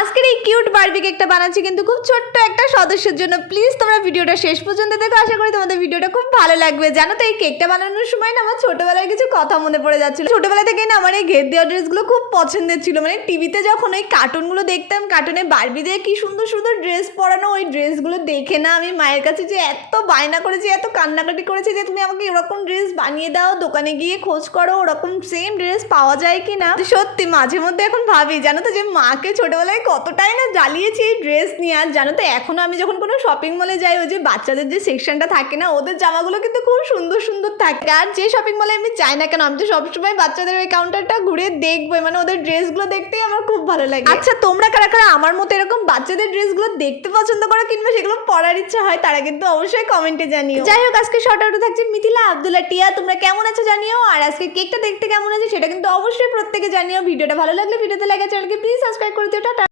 আজকের এই cute Barbie কেকটা বানাচ্ছি কিন্তু খুব ছোট্ট একটা সদস্যের জন্য। প্লিজ তোমরা ভিডিওটা শেষ পর্যন্ত দেখো, আশা করি তোমাদের ভিডিওটা খুব ভালো লাগবে। জানো তো এই কেকটা বানানোর সময় না আমার ছোটবেলার কিছু কথা মনে পড়ে যাচ্ছিল। ছোটবেলা থেকেই না আমার এই ঘের দেওয়া ড্রেসগুলো খুব পছন্দের ছিল। মানে টিভিতে যখন ওই কার্টুনগুলো দেখতাম, কার্টুনে বারবি দিয়ে কি সুন্দর সুন্দর ড্রেস পরানো, ওই ড্রেসগুলো দেখে না আমি মায়ের কাছে যে এত বায়না করেছি, এত কান্নাকাটি করেছি যে তুমি আমাকে এরকম ড্রেস বানিয়ে দাও, দোকানে গিয়ে খোঁজ করো ওরকম সেম ড্রেস পাওয়া যায় কি না। সত্যি মাঝে মধ্যে এখন ভাবি জানো তো যে মাকে ছোটবেলায় কতটাই না জ্বালিয়েছি এই ড্রেস নিয়ে। আর জানো তো এখনো আমি যখন কোনো শপিং মলে যাই, ওই যে বাচ্চাদের যে সেকশনটা থাকে না, ওদের জামাগুলো কিন্তু খুব সুন্দর সুন্দর থাকে। আর যে শপিং মলে আমি যাই না কেন, আমি তো সবসময় বাচ্চাদের ওই কাউন্টারটা ঘুরে দেখবো, মানে ওদের ড্রেসগুলো দেখতেই আমার খুব ভালো লাগে। আচ্ছা তোমরা কারা কারা আমার মতো এরকম বাচ্চাদের ড্রেসগুলো দেখতে পছন্দ করো কিংবা সেগুলো পরার ইচ্ছা হয়, তারা কিন্তু অবশ্যই কমেন্টে জানিও। যাই হোক, আজকে শর্ট আউটে থাকছে মিথিলা আব্দুল্লাহ টিয়া। তোমরা কেমন আছো জানিও, আর আজকে কেকটা দেখতে কেমন আছে সেটা কিন্তু অবশ্যই প্রত্যেকে জানিও। ভিডিওটা ভালো লাগলে ভিডিওতে লাইক আর চ্যানেলকে প্লিজ সাবস্ক্রাইব করে দিও। টাটা।